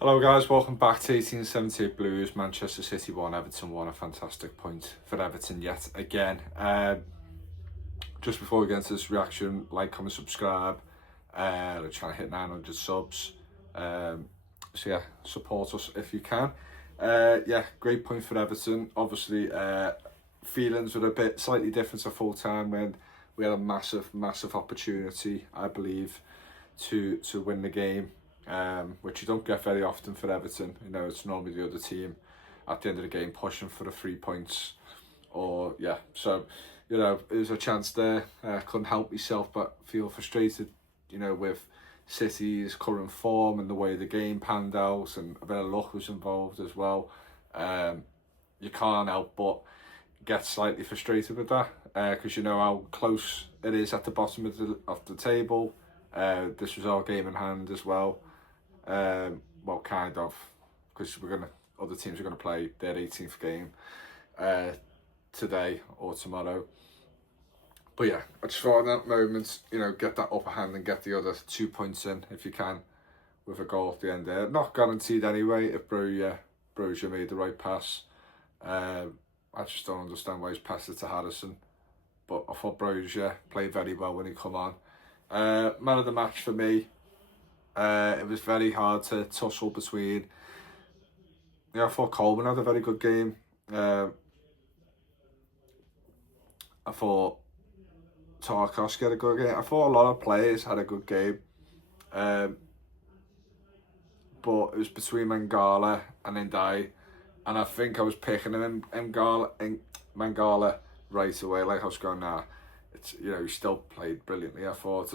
Hello guys, welcome back to 1878 Blues. Manchester City 1, Everton 1. A fantastic point for Everton yet again. Just before we get into this reaction, like, comment, subscribe. We're trying to hit 900 subs. So yeah, support us if you can. Yeah, great point for Everton. Obviously, feelings were a bit slightly different to full time when we had a massive opportunity, I believe, to win the game. Which you don't get very often for Everton. You know, it's normally the other team at the end of the game pushing for the 3 points. Or yeah, so you know, there's a chance there. Couldn't help myself but feel frustrated, you know, with City's current form and the way the game panned out, and a bit of luck was involved as well. You can't help but get slightly frustrated with that because you know how close it is at the bottom of the table. This was our game in hand as well. Well, kind of, because other teams are gonna play their 18th game today or tomorrow. But yeah, I just thought in that moment, you know, get that upper hand and get the other 2 points in if you can, with a goal at the end there. Not guaranteed anyway if Brozier made the right pass. I just don't understand why he's passed it to Harrison. But I thought Brozier played very well when he come on. Man of the match for me. It was very hard to tussle between. Yeah, I thought Coleman had a very good game. I thought Tarkowski had a good game. I thought a lot of players had a good game. But it was between Mangala and Ndai. And I think I was picking him Mangala right away. Like I was going, nah, it's, you know, he still played brilliantly, I thought.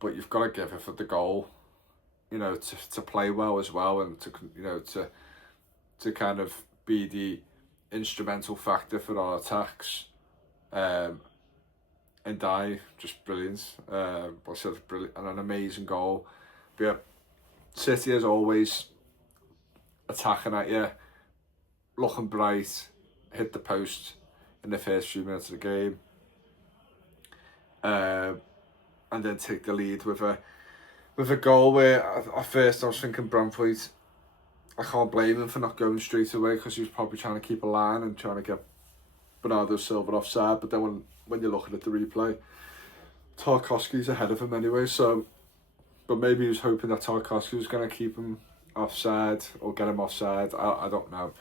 But you've got to give it for the goal, you know, to play well as well, and to, you know, to kind of be the instrumental factor for our attacks. And die, just brilliant. I said brilliant and an amazing goal. But yeah, City as always attacking at you, looking bright, hit the post in the first few minutes of the game, and then take the lead with a goal where at first I was thinking Brantford. I can't blame him for not going straight away because he was probably trying to keep a line and trying to get Bernardo Silva offside. But then when you're looking at the replay, Tarkowski's ahead of him anyway. So, but maybe he was hoping that Tarkowski was going to keep him offside or get him offside. I don't know.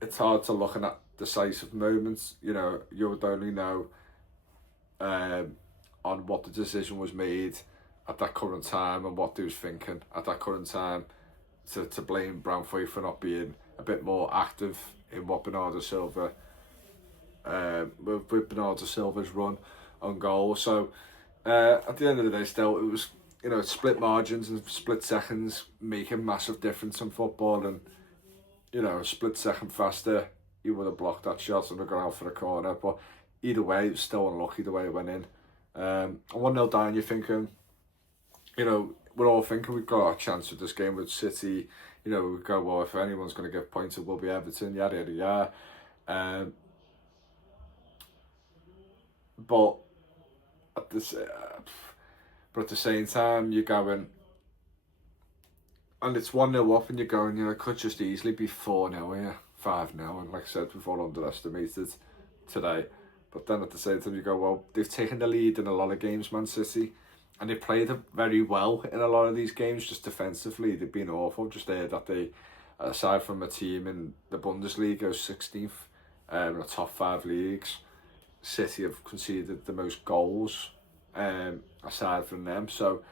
It's hard to look at decisive moments. You know, you would only know on what the decision was made at that current time and what they was thinking at that current time. To blame Brantford for not being a bit more active in what Bernardo Silva, with Bernardo Silva's run on goal. So at the end of the day, still it was, you know, split margins and split seconds make a massive difference in football. And you know, a split second faster, he would have blocked that shot and have gone out for a corner. But either way, it was still unlucky the way it went in. 1-0 down, you're thinking, you know, we're all thinking we've got a chance with this game with City. You know, we go, well, if anyone's going to get points, it will be Everton, yada, yada, yada. But at the same time, you're going, and it's 1-0 up, and you're going, you know, it could just easily be 4-0 here, 5-0, and like I said, we've all underestimated today. But then at the same time, you go, well, they've taken the lead in a lot of games, Man City, and they played very well in a lot of these games, just defensively. They've been awful. Just there that they, aside from a team in the Bundesliga, 16th in the top 5 leagues, City have conceded the most goals aside from them. So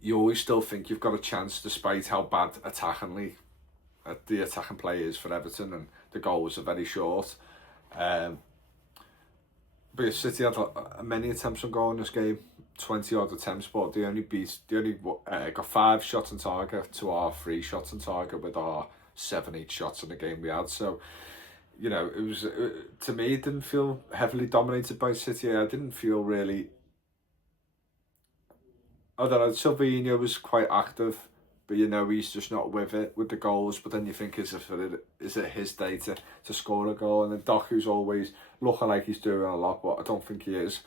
you always still think you've got a chance, despite how bad the attacking play is for Everton, and the goals are very short. But City had many attempts on goal in this game, 20 odd attempts, but they only got 5 shots on target to our 3 shots on target with our 7-8 shots in the game we had. So, you know, it was, to me, it didn't feel heavily dominated by City. I didn't feel really, I don't know, Silvino was quite active, but you know, he's just not with the goals. But then you think, is it his day to score a goal? And then Doku's always looking like he's doing a lot, but I don't think he is.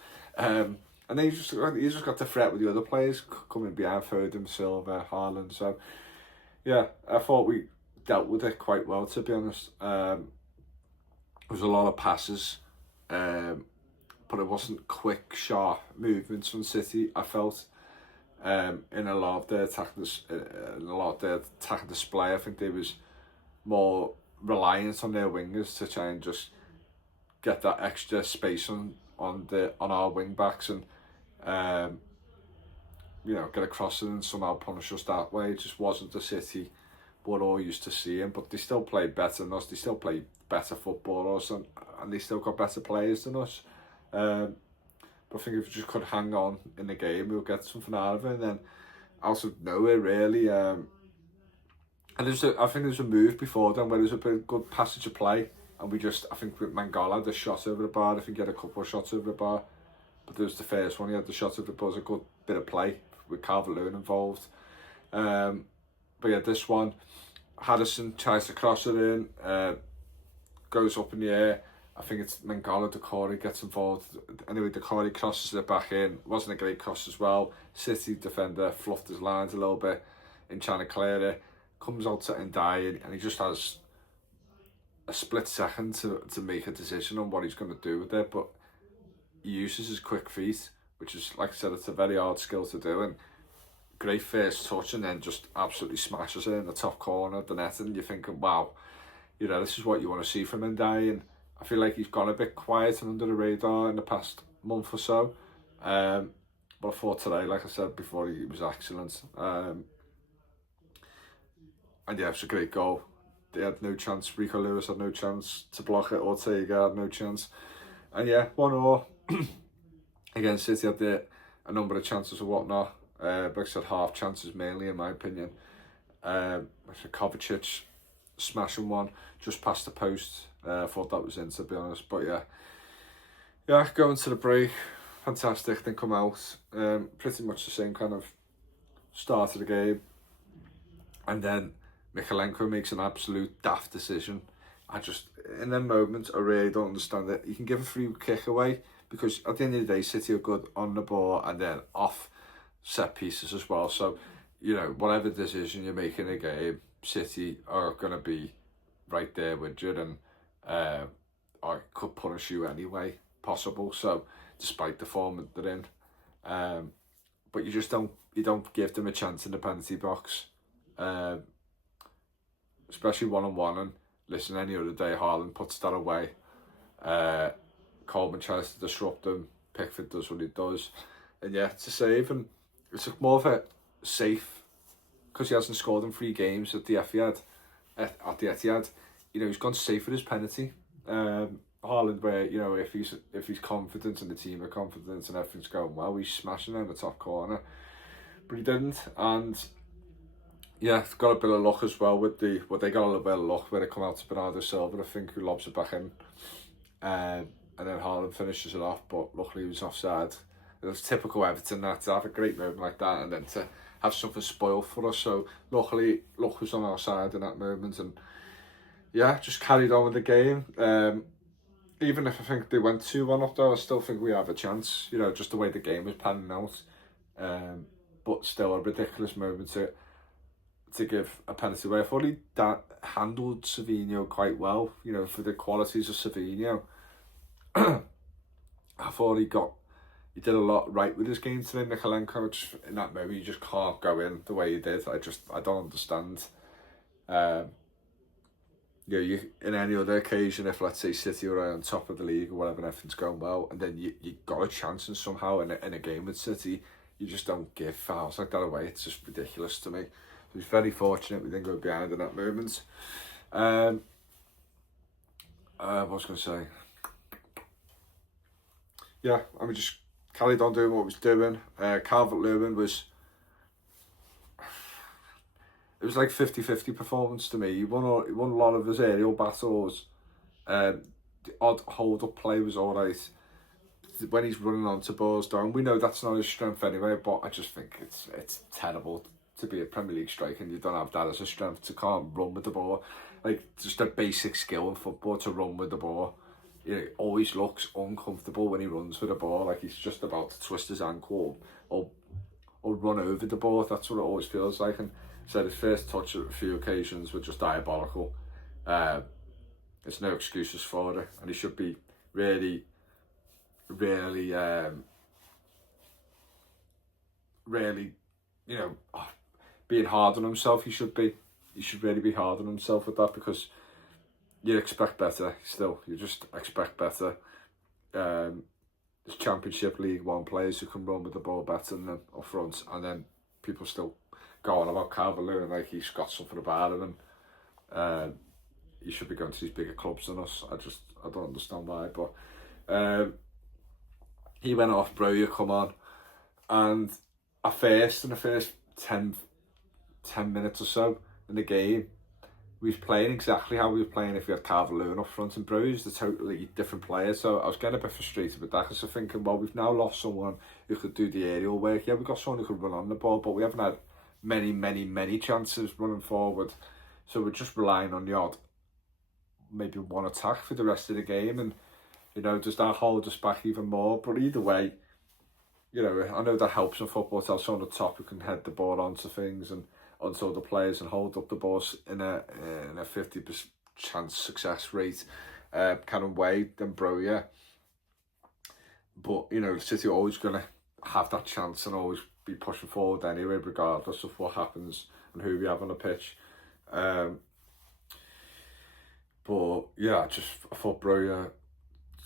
And then he just got to threat with the other players coming behind Foden, Silva, Haaland. So yeah, I thought we dealt with it quite well, to be honest. There was a lot of passes, but it wasn't quick, sharp movements from City. I felt in a lot of their attacking display. I think they was more reliant on their wingers to try and just get that extra space on our wing backs and get across it and somehow punish us that way. It just wasn't the City we're all used to seeing, but they still played better than us. They still played better football than us, and they still got better players than us. But I think if we just could hang on in the game, we'll get something out of it. And then out of nowhere, really. And I think there's a move before then where there's a bit good passage of play, and I think with Mangala had a shot over the bar. I think he had a couple of shots over the bar, but there was the first one. He had the shot over the bar. It was a good bit of play with Calvert-Lewin involved. But yeah, this one, Haddison tries to cross it in, goes up in the air. I think it's Mangala, Decore gets involved. Anyway, Decore crosses it back in. Wasn't a great cross as well. City defender fluffed his lines a little bit in trying to clear it. Comes out to Ndiaye and he just has a split second to make a decision on what he's going to do with it. But he uses his quick feet, which is, like I said, it's a very hard skill to do. And great first touch, and then just absolutely smashes it in the top corner of the net, and you're thinking, wow, this is what you want to see from Ndiaye. And I feel like he's gone a bit quiet and under the radar in the past month or so. But I thought today, like I said before, he was excellent. And yeah, it's a great goal. They had no chance. Rico Lewis had no chance to block it. Ortega had no chance. And yeah, 1-1. Again, City had a number of chances and whatnot. But like I said, half chances mainly, in my opinion. Kovacic smashing one just past the post. I thought that was in, to be honest. But yeah, going to the break, fantastic. Then come out, pretty much the same kind of start of the game, and then Mykolenko makes an absolute daft decision. In them moments, I really don't understand it. You can give a free kick away because at the end of the day, City are good on the ball and then off set pieces as well. So, whatever decision you make in a game, City are going to be right there with you, and I could punish you any way possible. So, despite the form that they're in, but you don't give them a chance in the penalty box, especially 1-on-1. And listen, any other day, Haaland puts that away. Coleman tries to disrupt him. Pickford does what he does, and yeah, it's a save, and it's more of a safe because he hasn't scored in 3 games at the Etihad. At the Etihad, he's gone safe with his penalty. Haaland, where if he's confident and the team are confident and everything's going well, he's smashing it in the top corner, but he didn't. And yeah, got a bit of luck as well with they got a little bit of luck where they come out to Bernardo Silva, I think, who lobs it back in, and then Haaland finishes it off, but luckily he was offside. It was typical Everton that to have a great moment like that and then to have something spoiled for us. So luckily, luck was on our side in that moment, and yeah, just carried on with the game. Even if I think they went 2-1 up though, I still think we have a chance, just the way the game was panning out. But still a ridiculous moment to give a penalty away. I thought he handled Savinho quite well, for the qualities of Savinho. I thought he did a lot right with his game today. Mykolenko, in that moment, you just can't go in the way he did. I don't understand. You in any other occasion, if let's say City are on top of the league or whatever, and everything's going well, and then you got a chance and somehow in a game with City, you just don't give fouls like that away. It's just ridiculous to me. He was very fortunate we didn't go behind in that moment. What was I going to say? Yeah, I mean, just carried on doing what he was doing. Calvert-Lewin was... It was like 50-50 performance to me. He won a lot of his aerial battles. The odd hold-up play was alright. When he's running onto balls down, we know that's not his strength anyway, but I just think it's terrible to be a Premier League striker and you don't have that as a strength, to can't run with the ball. Like, just a basic skill in football to run with the ball. He always looks uncomfortable when he runs for the ball, like he's just about to twist his ankle or run over the ball. That's what it always feels like. And so his first touch at a few occasions were just diabolical. There's no excuses for it, and he should be really, really, really, you know, being hard on himself. He should really be hard on himself with that, because you expect better still. You just expect better. There's Championship League One players who can run with the ball better than them up front, and then people still go on about Calvert-Lewin like he's got something about him, and he should be going to these bigger clubs than us. I don't understand why, but he went off, Broja come on, and in the first 10 minutes or so in the game, we was playing exactly how we were playing if we had Calvert-Lewin up front, and Bruce, a totally different player. So I was getting a bit frustrated with that, because I'm thinking, well, we've now lost someone who could do the aerial work. Yeah, we've got someone who could run on the ball, but we haven't had many chances running forward. So we're just relying on the odd, maybe one attack for the rest of the game, and you know, does that hold us back even more? But either way, you know, I know that helps in football to have someone on the top who can head the ball onto things and onto the players and hold up the balls in a 50% chance success rate kind of way than Broja. But you know, City are always going to have that chance and always be pushing forward anyway, regardless of what happens and who we have on the pitch. But yeah, I thought Broja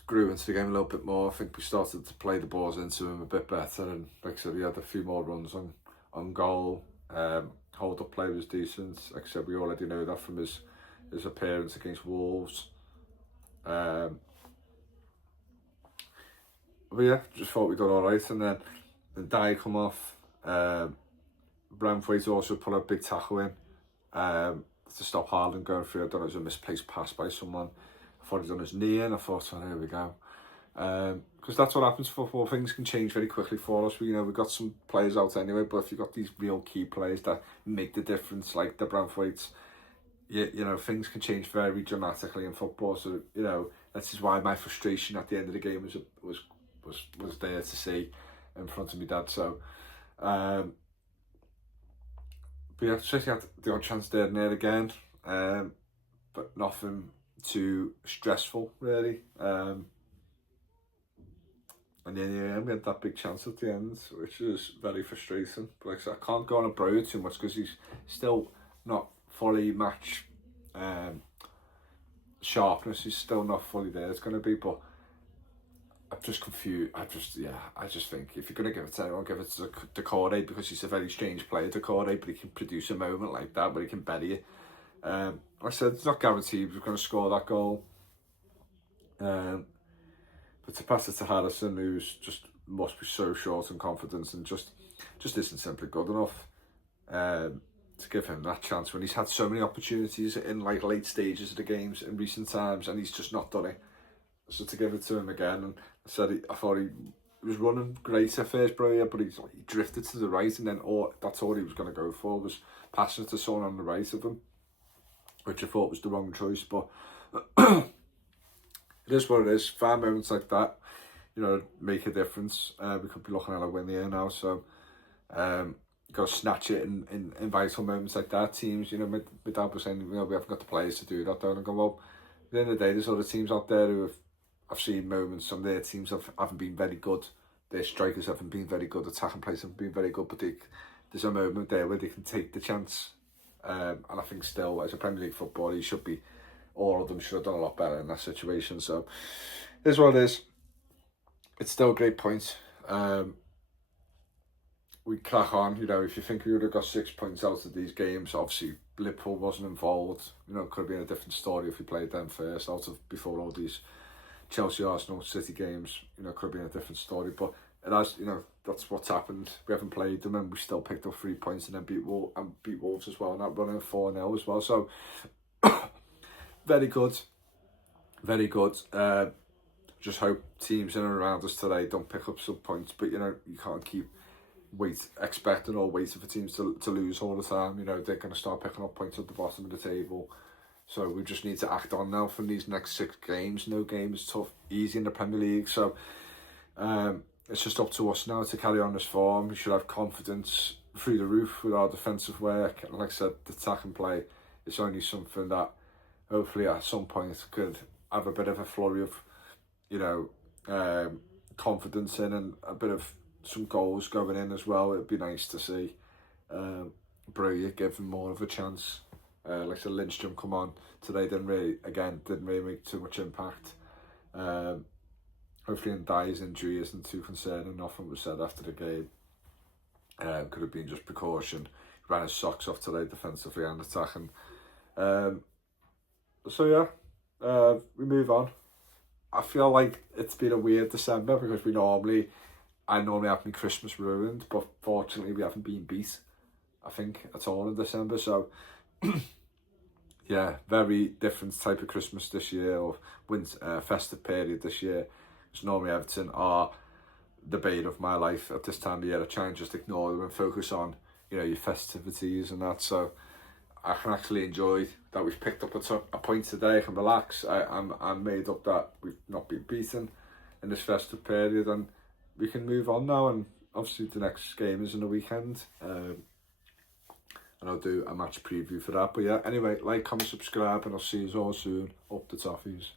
grew into the game a little bit more. I think we started to play the balls into him a bit better, and like I said, he had a few more runs on goal. Hold up play was decent. Like I said, we already know that from his appearance against Wolves. But yeah, just thought we done all right, and then Dye come off. Brentford also put a big tackle in to stop Haaland going through. I don't know, it was a misplaced pass by someone. I thought he'd done his knee in. I thought, oh, there we go. Because that's what happens for football. Things can change very quickly for us. We've got some players out anyway, but if you've got these real key players that make the difference, like the Brentfords, you know, things can change very dramatically in football. So, you know, this is why my frustration at the end of the game was there to see in front of me dad. So, but yeah, City had the odd chance there and there again, but nothing too stressful really. And then yeah, we had that big chance at the end, which is very frustrating. But like I said, I can't go on a Broja too much because he's still not fully match sharpness. He's still not fully there. It's going to be, but I'm just confused. I just think if you're going to give it to anyone, give it to Decore, because he's a very strange player, Decore, but he can produce a moment like that where he can bury it. Like I said, it's not guaranteed we're going to score that goal. But to pass it to Harrison, who's just must be so short on confidence and just isn't simply good enough to give him that chance when he's had so many opportunities in like late stages of the games in recent times, and he's just not done it. So to give it to him again, and I thought he was running great at first, Broja, but he drifted to the right, and then that's all he was going to go for was passing it to someone on the right of him, which I thought was the wrong choice. But it is what it is. 5 moments like that, you know, make a difference. We could be looking at a win here now, so got to snatch it in vital moments like that. Teams, you know, my dad was saying, you know, we haven't got the players to do that. And I go, well, at the end of the day, there's other teams out there who I've seen moments. Some of their teams haven't been very good. Their strikers haven't been very good. Attacking players haven't been very good. But there's a moment there where they can take the chance. And I think still, as a Premier League footballer, all of them should have done a lot better in that situation. So, it is what it is. It's still a great point. We crack on, you know, if you think we would have got 6 points out of these games, obviously Liverpool wasn't involved, you know, it could have been a different story if we played them first, before all these Chelsea, Arsenal, City games, you know, it could have been a different story, but it has, you know, that's what's happened. We haven't played them and we still picked up 3 points and then beat Wolves as well, and that running 4-0 as well, so very good, very good. Just hope teams in and around us today don't pick up some points, but you know, you can't keep waiting for teams to lose all the time. You know, they're going to start picking up points at the bottom of the table. So we just need to act on now from these next 6 games. No game is tough, easy in the Premier League. So it's just up to us now to carry on this form. We should have confidence through the roof with our defensive work. And like I said, the attack and play is only something that hopefully at some point could have a bit of a flurry of, confidence in, and a bit of some goals going in as well. It'd be nice to see Brewyer give him more of a chance. Like I said, Lindstrom come on today, didn't really make too much impact. Hopefully Ndai's injury isn't too concerning. Nothing was said after the game. Could have been just precaution. He ran his socks off today defensively and attacking. So yeah, we move on. I feel like it's been a weird December because I normally have my Christmas ruined, but fortunately we haven't been beat, I think, at all in December. So yeah, very different type of Christmas this year, or winter festive period this year. Because normally Everton are the bane of my life at this time of year. I try and just ignore them and focus on, your festivities and that. So I can actually enjoy that we've picked up a point today. I can relax. I'm made up that we've not been beaten in this festive period, and we can move on now. And obviously the next game is in the weekend. And I'll do a match preview for that. But yeah, anyway, like, comment, subscribe, and I'll see you all soon. Up the toffees.